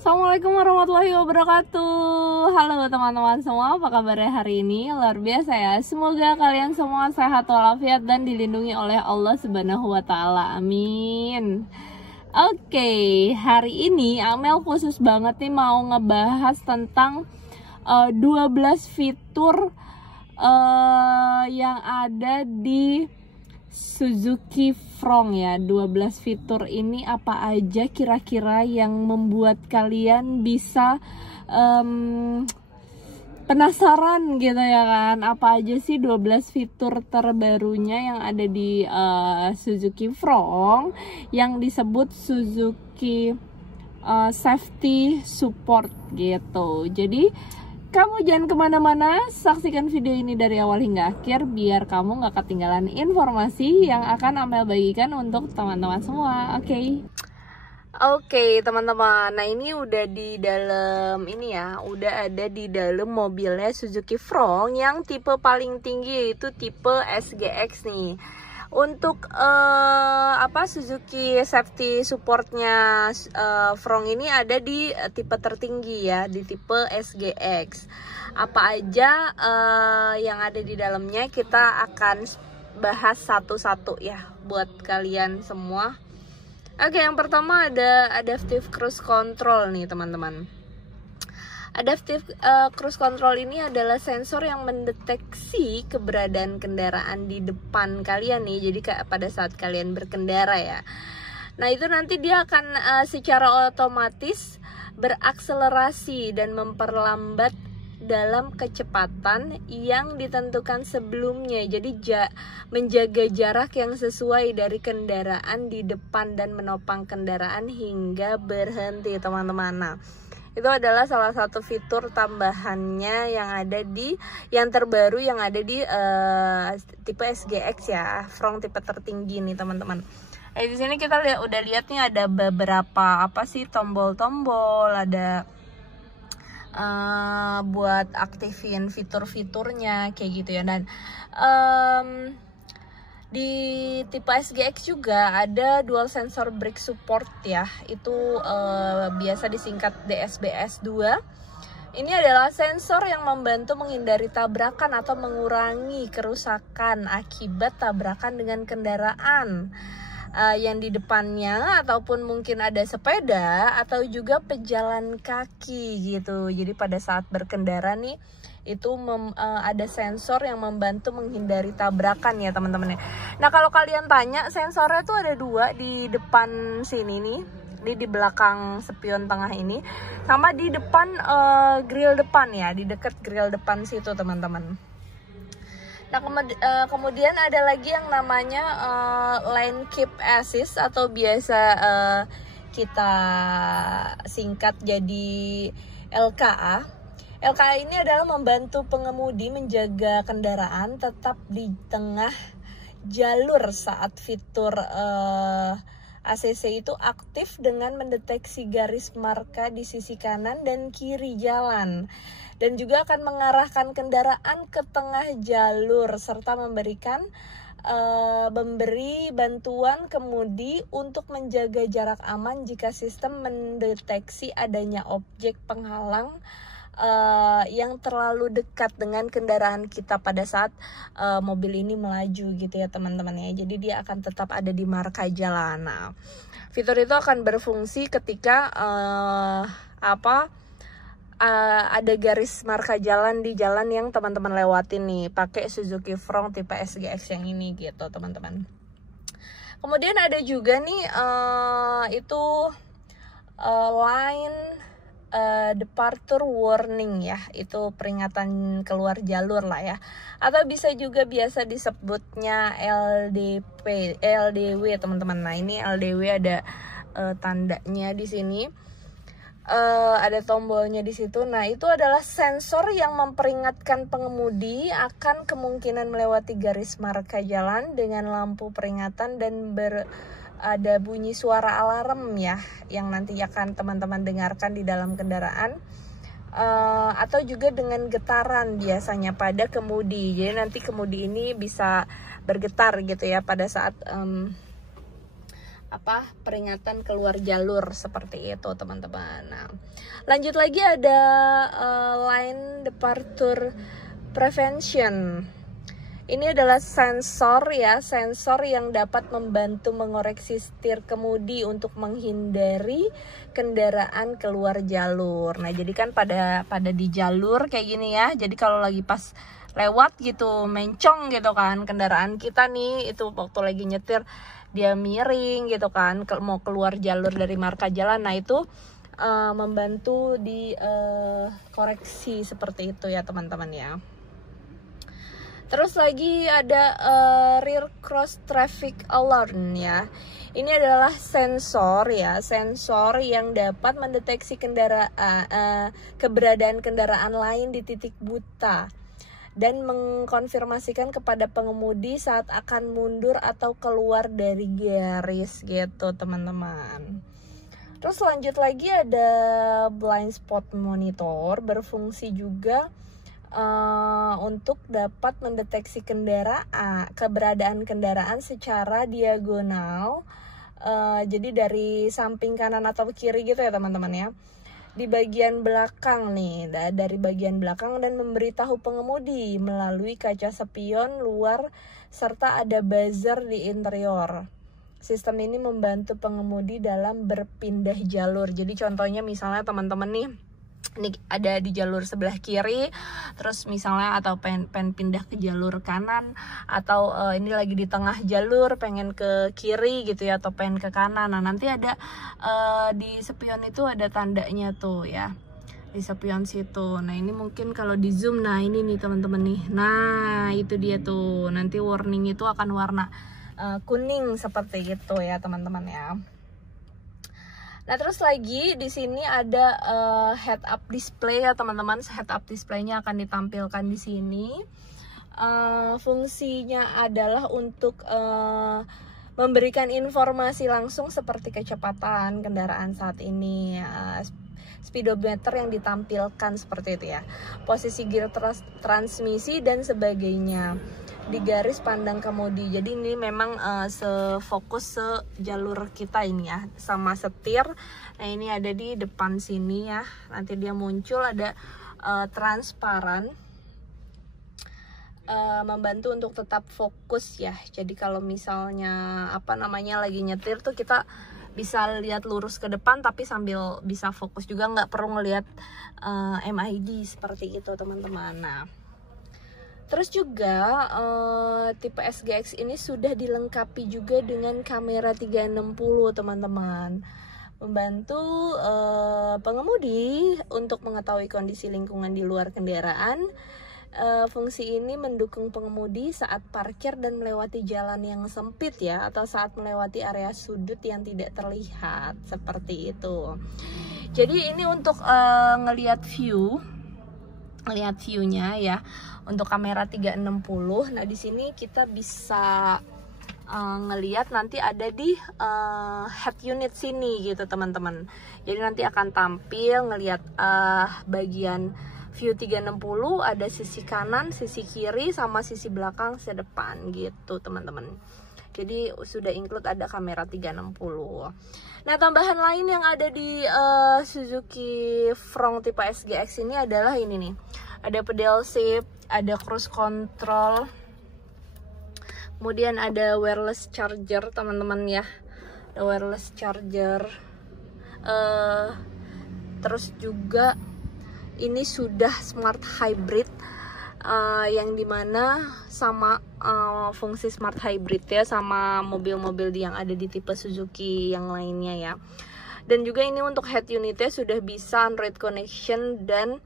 Assalamualaikum warahmatullahi wabarakatuh. Halo teman-teman semua, apa kabarnya hari ini? Luar biasa ya. Semoga kalian semua sehat walafiat dan dilindungi oleh Allah Subhanahu wa taala. Amin. Oke, hari ini Amel khusus banget nih mau ngebahas tentang 12 fitur yang ada di Suzuki Front ya. 12 fitur ini apa aja kira-kira yang membuat kalian bisa penasaran gitu ya kan? Apa aja sih 12 fitur terbarunya yang ada di Suzuki Front yang disebut Suzuki Safety Support gitu. Jadi kamu jangan kemana-mana, saksikan video ini dari awal hingga akhir biar kamu gak ketinggalan informasi yang akan Amel bagikan untuk teman-teman semua. Oke, teman-teman. Nah, ini udah di dalam ini ya, udah ada di dalam mobilnya Suzuki Front yang tipe paling tinggi yaitu tipe SGX nih. Untuk Suzuki Safety Supportnya Front ini ada di tipe tertinggi ya, di tipe SGX. Apa aja yang ada di dalamnya kita akan bahas satu-satu ya buat kalian semua. Oke, yang pertama ada Adaptive Cruise Control nih teman-teman. Adaptive Cruise Control ini adalah sensor yang mendeteksi keberadaan kendaraan di depan kalian nih. Jadi pada saat kalian berkendara ya. Nah, itu nanti dia akan secara otomatis berakselerasi dan memperlambat dalam kecepatan yang ditentukan sebelumnya. Jadi menjaga jarak yang sesuai dari kendaraan di depan dan menopang kendaraan hingga berhenti, teman-teman. Nah, itu adalah salah satu fitur tambahannya yang terbaru yang ada di tipe SGX ya, Front tipe tertinggi nih teman-teman. Di sini kita udah lihat nih ada beberapa tombol-tombol, ada buat aktifin fitur-fiturnya kayak gitu ya. Dan di tipe SGX juga ada dual sensor brake support ya. Itu biasa disingkat DSBS 2. Ini adalah sensor yang membantu menghindari tabrakan atau mengurangi kerusakan akibat tabrakan dengan kendaraan yang di depannya, ataupun mungkin ada sepeda atau juga pejalan kaki gitu. Jadi pada saat berkendara nih itu ada sensor yang membantu menghindari tabrakan ya teman-teman. Nah, kalau kalian tanya, sensornya tuh ada dua di depan sini nih, di belakang spion tengah ini, sama di depan grill depan ya, di dekat grill depan situ teman-teman. Nah, kemudian ada lagi yang namanya Lane Keep Assist atau biasa kita singkat jadi LKA. LKA ini adalah membantu pengemudi menjaga kendaraan tetap di tengah jalur saat fitur ACC itu aktif dengan mendeteksi garis marka di sisi kanan dan kiri jalan, dan juga akan mengarahkan kendaraan ke tengah jalur serta memberi bantuan kemudi untuk menjaga jarak aman jika sistem mendeteksi adanya objek penghalang yang terlalu dekat dengan kendaraan kita pada saat mobil ini melaju gitu ya teman-teman ya. Jadi dia akan tetap ada di marka jalan. Nah, fitur itu akan berfungsi ketika ada garis marka jalan di jalan yang teman-teman lewatin nih pakai Suzuki Front tipe SGX yang ini gitu teman-teman. Kemudian ada juga nih line departure warning ya, itu peringatan keluar jalur lah ya, atau bisa juga biasa disebutnya LDW teman-teman. Nah, ini LDW ada tandanya di sini, ada tombolnya di situ. Nah, itu adalah sensor yang memperingatkan pengemudi akan kemungkinan melewati garis marka jalan dengan lampu peringatan dan ada bunyi suara alarm ya, yang nanti akan teman-teman dengarkan di dalam kendaraan, atau juga dengan getaran biasanya pada kemudi. Jadi nanti kemudi ini bisa bergetar gitu ya pada saat peringatan keluar jalur seperti itu teman-teman. Nah, lanjut lagi ada line departure prevention. Ini adalah sensor ya, sensor yang dapat membantu mengoreksi setir kemudi untuk menghindari kendaraan keluar jalur. Nah, jadi kan pada di jalur kayak gini ya. Jadi kalau lagi pas lewat gitu, mencong gitu kan kendaraan kita nih, itu waktu lagi nyetir dia miring gitu kan, mau keluar jalur dari marka jalan. Nah, itu membantu di koreksi seperti itu ya teman-teman ya. Terus lagi ada rear cross traffic alarm ya. Ini adalah sensor ya, sensor yang dapat mendeteksi keberadaan kendaraan lain di titik buta dan mengkonfirmasikan kepada pengemudi saat akan mundur atau keluar dari garis gitu teman-teman. Terus lanjut lagi ada blind spot monitor, berfungsi juga untuk dapat mendeteksi keberadaan kendaraan secara diagonal, jadi dari samping kanan atau kiri gitu ya teman-teman ya, di bagian belakang nih, dari bagian belakang, dan memberitahu pengemudi melalui kaca spion luar serta ada buzzer di interior. Sistem ini membantu pengemudi dalam berpindah jalur. Jadi contohnya misalnya teman-teman nih, ini ada di jalur sebelah kiri, terus misalnya atau pengen pindah ke jalur kanan, atau ini lagi di tengah jalur pengen ke kiri gitu ya, atau pengen ke kanan. Nah, nanti ada di spion itu ada tandanya tuh ya, di spion situ. Nah, ini mungkin kalau di zoom, nah ini nih teman-teman nih, nah itu dia tuh, nanti warning itu akan warna kuning seperti itu ya teman-teman ya. Nah, terus lagi di sini ada head up display ya teman-teman. Head up displaynya akan ditampilkan di sini. Fungsinya adalah untuk memberikan informasi langsung seperti kecepatan kendaraan saat ini, speedometer yang ditampilkan seperti itu ya, posisi gear transmisi dan sebagainya di garis pandang kemudi. Jadi ini memang sefokus jalur kita ini ya, sama setir. Nah, ini ada di depan sini ya, nanti dia muncul ada transparan, membantu untuk tetap fokus ya. Jadi kalau misalnya lagi nyetir tuh kita bisa lihat lurus ke depan tapi sambil bisa fokus juga, nggak perlu ngelihat MID seperti itu teman-teman. Nah, terus juga tipe SGX ini sudah dilengkapi juga dengan kamera 360 teman-teman, membantu pengemudi untuk mengetahui kondisi lingkungan di luar kendaraan. Fungsi ini mendukung pengemudi saat parkir dan melewati jalan yang sempit ya, atau saat melewati area sudut yang tidak terlihat seperti itu. Jadi ini untuk ngelihat view-nya ya, untuk kamera 360. Nah, di sini kita bisa ngelihat nanti ada di head unit sini gitu teman-teman. Jadi nanti akan tampil ngelihat bagian view 360, ada sisi kanan, sisi kiri, sama sisi belakang, sedepan gitu teman-teman. Jadi sudah include ada kamera 360. Nah, tambahan lain yang ada di Suzuki Front tipe SGX ini adalah ini nih, ada pedal shift, ada cruise control, kemudian ada wireless charger teman-teman ya, ada wireless charger. Terus juga ini sudah smart hybrid, yang dimana sama fungsi smart hybrid ya, sama mobil-mobil yang ada di tipe Suzuki yang lainnya ya. Dan juga ini untuk head unitnya sudah bisa Android connection dan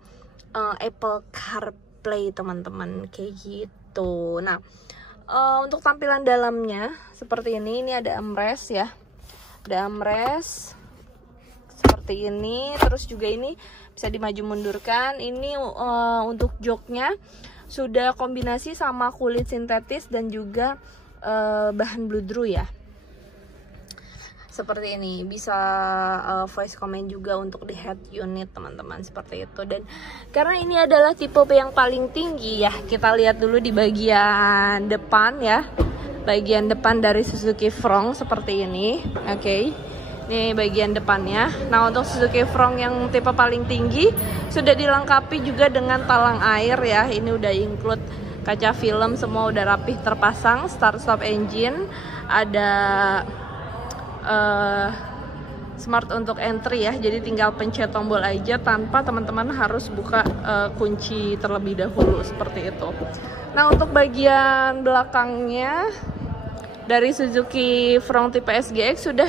Apple CarPlay teman-teman, kayak gitu. Nah, untuk tampilan dalamnya seperti ini ada armrest ya, ada armrest seperti ini. Terus juga ini bisa dimaju mundurkan. Ini untuk joknya sudah kombinasi sama kulit sintetis dan juga bahan bludru ya. seperti ini. Bisa voice comment juga untuk di head unit teman-teman, seperti itu. Dan karena ini adalah tipe yang paling tinggi ya, kita lihat dulu di bagian depan ya. Bagian depan dari Suzuki Front seperti ini. Oke. Ini bagian depannya. Nah, untuk Suzuki Front yang tipe paling tinggi sudah dilengkapi juga dengan talang air ya. Ini udah include kaca film, semua udah rapih terpasang. Start stop engine, ada smart untuk entry ya. Jadi tinggal pencet tombol aja tanpa teman-teman harus buka kunci terlebih dahulu, seperti itu. Nah, untuk bagian belakangnya dari Suzuki Front tipe SGX sudah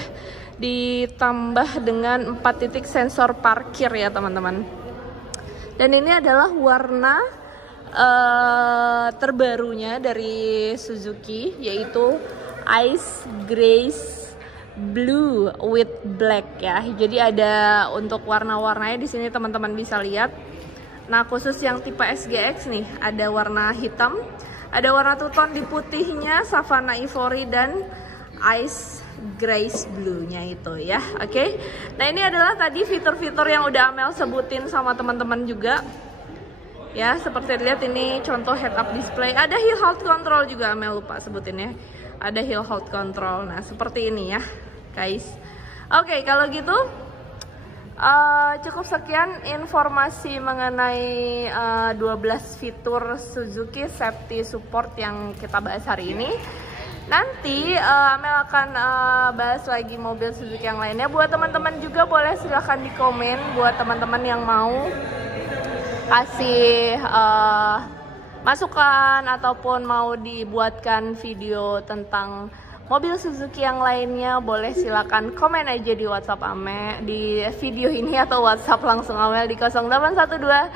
ditambah dengan 4 titik sensor parkir ya teman-teman. Dan ini adalah warna terbarunya dari Suzuki, yaitu Ice Grace Blue with Black ya. Jadi ada untuk warna-warnanya di sini teman-teman bisa lihat. Nah, khusus yang tipe SGX nih, ada warna hitam, ada warna two-tone di putihnya, Savannah Ivory, dan Ice Grace Blue-nya itu ya. Oke. Nah, ini adalah tadi fitur-fitur yang udah Amel sebutin sama teman-teman juga. Ya, seperti lihat ini contoh head up display. Ada hill halt control juga, Amel lupa sebutin ya. Ada hill halt control. Nah, seperti ini ya, guys. Oke, kalau gitu cukup sekian informasi mengenai 12 fitur Suzuki Safety Support yang kita bahas hari ini. Nanti Amel akan bahas lagi mobil Suzuki yang lainnya. Buat teman-teman juga boleh silahkan di komen. Buat teman-teman yang mau kasih masukan ataupun mau dibuatkan video tentang mobil Suzuki yang lainnya, boleh silakan komen aja di WhatsApp Amel di video ini, atau WhatsApp langsung Amel di 0812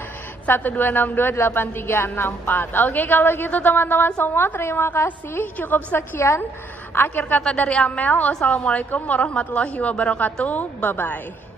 12628364. Oke, kalau gitu teman-teman semua, terima kasih. Cukup sekian akhir kata dari Amel. Wassalamualaikum warahmatullahi wabarakatuh. Bye bye.